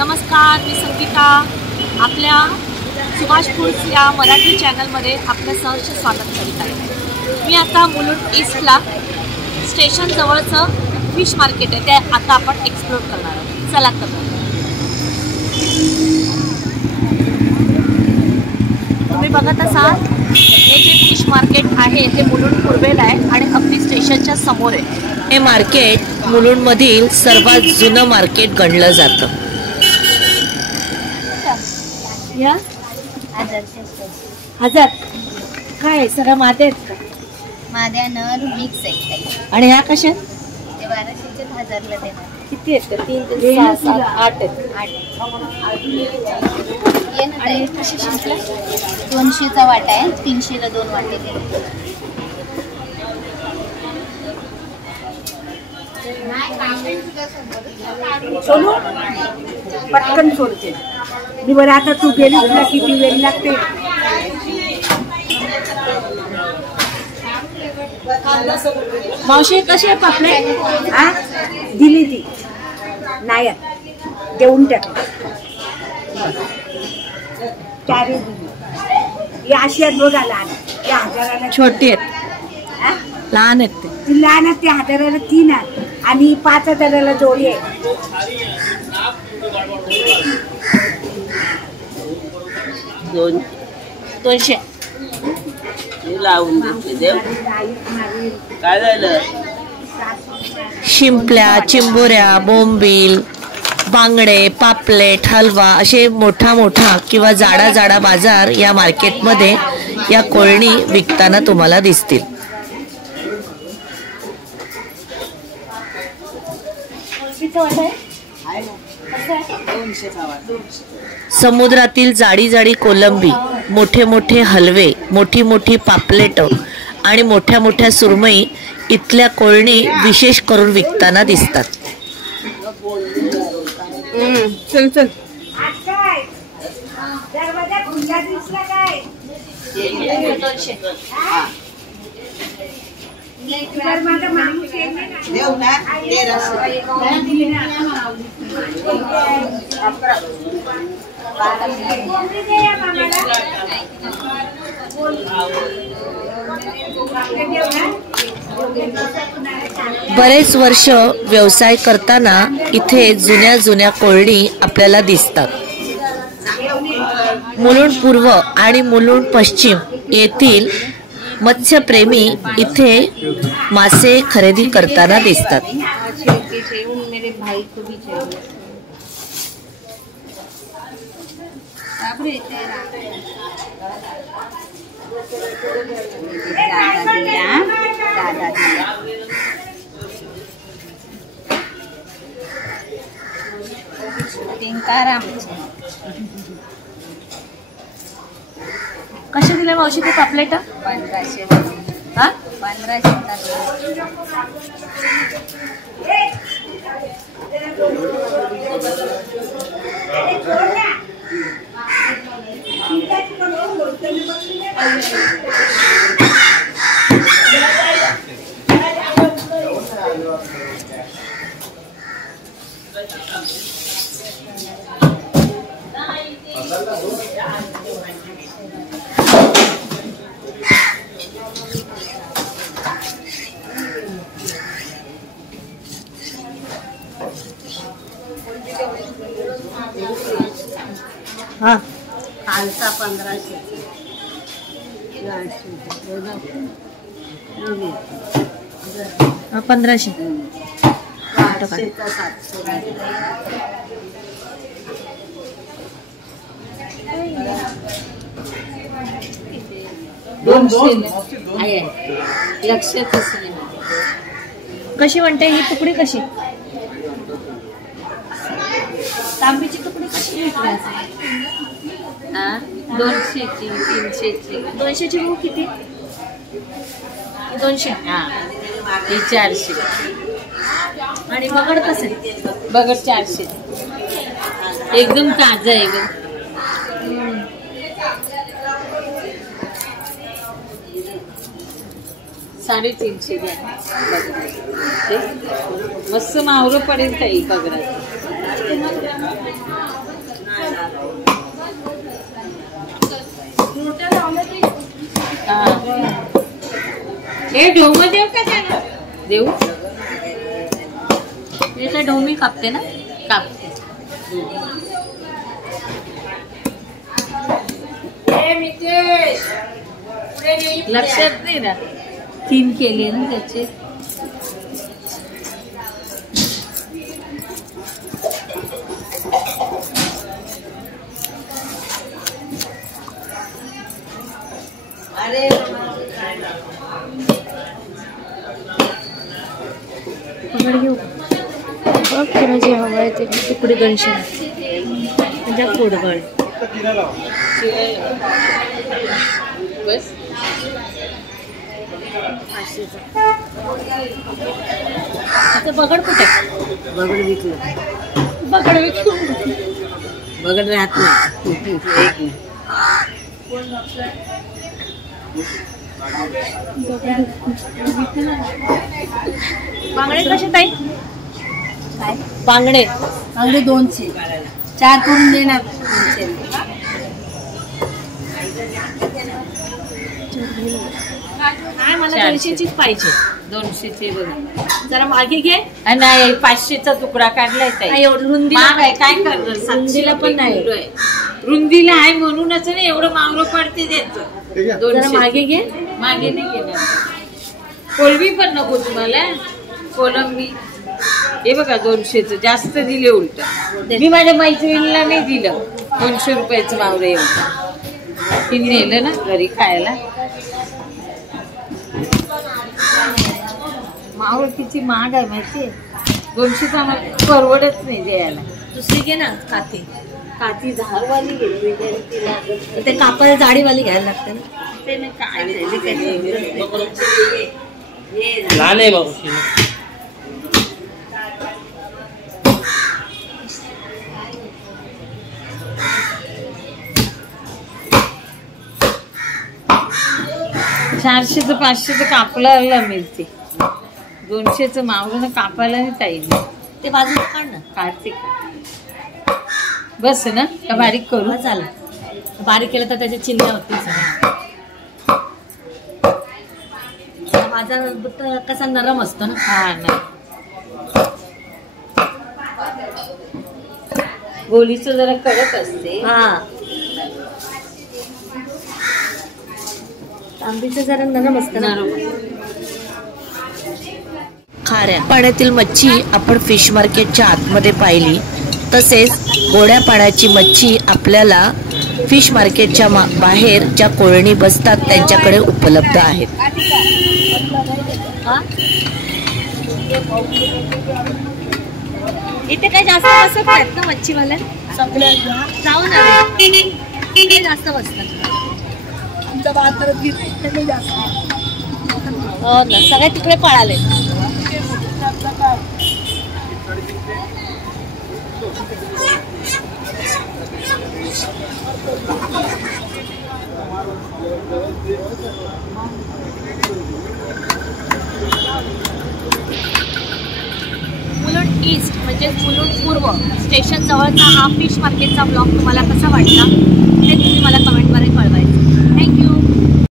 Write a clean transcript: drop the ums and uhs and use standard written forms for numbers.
नमस्कार, मी संगीता. आपल्या सुभाष फूड्स या मराठी चॅनलमध्ये आपलं सहर्ष स्वागत करीत आहे. मी आता मुलुंड ईस्टला स्टेशन जवळचं फिश मार्केट आहे, ते आता आपण एक्सप्लोर करणार आहोत. चला तर तुम्ही बघत असाल हे जे फिश मार्केट आहे ते मुलुंड पूर्वेला आहे आणि अगदी स्टेशनच्या समोर आहे. हे मार्केट मुलुंडमधील सर्वात जुनं मार्केट गणलं जातं. या 1000 काय सगळं मादे आहेत का? माद्या नर मिक्स आहे. आणि ह्या कशा? ते 1200 चे 1000 ला देणार. किती आहेत? 3 ते 6 7 8 आहेत. 8 आणि कशी शिंपला 200 चा वाटा आहे. 300 ला 2 वाटे केले. सोनू पटकन सोडते मी. बरं आता तू गेलीस ना, किती वेळ लागते? मावशी कशी आहे पापलेट? हा दिली ती नाही देऊन टाक. चारी दिली. या अशी आहेत बघा, लहान त्या 1000ला. छोटी आहेत, लहान आहेत. ती लहान आहेत, त्या 1000ला 3 आहेत आणि 5000ला जोडी आहे. दोन 200 लावून देव. काय झालं? शिंपल्या, चिंबोऱ्या, बोंबील, बांगडे, पापलेट, हलवा असे मोठा मोठा किंवा जाडा जाडा बाजार या मार्केटमध्ये या कोळणी विकताना तुम्हाला दिसतील. समुद्रातील जाडी जाडी कोलंबी, मोठे मोठे हलवे, मोठी मोठी पापलेट आणि मोठ्या मोठ्या सुरमई इथल्या कोळणी विशेष करून विकताना दिसतात. चल चल. बरेच वर्ष व्यवसाय करताना इथे जुन्या जुन्या कोळणी आपल्याला दिसतात. मुलुंड पूर्व आणि मुलुंड पश्चिम येथील मत्स्यप्रेमी इथे मासे खरेदी करताना दिसतात. कसे दिले मावशी ते पापलेट? 1500. हा 1500. हा खालचा 1500. हा 1500. 200 कशी म्हणते ही तुकडी? कशी तांबीची तुकडी कशी विकली? 200 ची 300 ची. 200 ची भाव किती? 200. ही 400. आणि बगड कसे? बघ 400. एकदम ताजा आहे ग. 350 घ्या. मस्त मावरं पडेल ताई पगरात. ढोम देऊ का त्याला? देऊ तर ढोमी कापते ना, कापते. लक्षात नाही ना, 3 केले ना त्याचे. तुला जे हवं आहे ते तुकडे 200 म्हणजे पोटगळ बस. आता बगड कुठे? बगड विकलं. बगड विकू. बगड राहत नाही. बांगडे कसे ताई? काय बांगडे बांगडे 200, 4 करून देणार. 200 मला 200चीच पाहिजे. 200चे बघा. जरा मागे घे. नाही 500चा तुकडा काढलाय ताई. एवढं रुंदी काय करणार? रुंदीला पण नाही. रुंदीला आहे म्हणूनच नाही एवढं मावरं पडते त्याचं. जरा मागे घे. मागे नाही घेणार. कोलंबी पण नको तुम्हाला? कोलंबी हे बघा 200चं जास्त दिले. उलट मी माझ्या मैत्रिणीला नाही दिलं. 200 रुपयाचं मावरं एवढं तिने नेलं ना घरी खायला. मावळ किती महाग आहे माहितीये. 200चा मला परवडत नाही द्यायला. दुसरी घे ना काठी. काठी धारवाली घेतली. ते कापायला जाडीवाली घ्यायला लागते ना. ते नाही काय लहान आहे बाबू. चारशेचं 500चं कापला मिळते. 200चं मावळं कापायला नाही ताई. ते बाजूला काढ ना. काढते बस ना का बारीक करू? चालेल. बारीक केलं तर त्याच्या चिल्ल्या होतील सगळ्या. माझा बुट्टा कसा नरम असतो ना. हा ना. गोलीचं जरा कडक असते. हा तांबीचं जरा नरम असतं ना. खाऱ्या पाण्यातील मच्छी आपण फिश मार्केटच्या आतमध्ये पाहिली. तसेच गोड्या पाण्याची मच्छी आपल्याला फिश मार्केटच्या बाहेर ज्या कोळणी बसतात त्यांच्याकडे उपलब्ध आहेत. इथे काही जास्त बसत नाहीत ना मच्छीवाल्या. जाऊ ना इथे जास्त बसतात. हो ना सगळे तिकडे पळाले. मुलुंड ईस्ट म्हणजे मुलुंड पूर्व स्टेशन जवळचा हा फिश मार्केटचा ब्लॉग तुम्हाला कसा वाटला ते तुम्ही मला कमेंटमध्ये कळवायचं.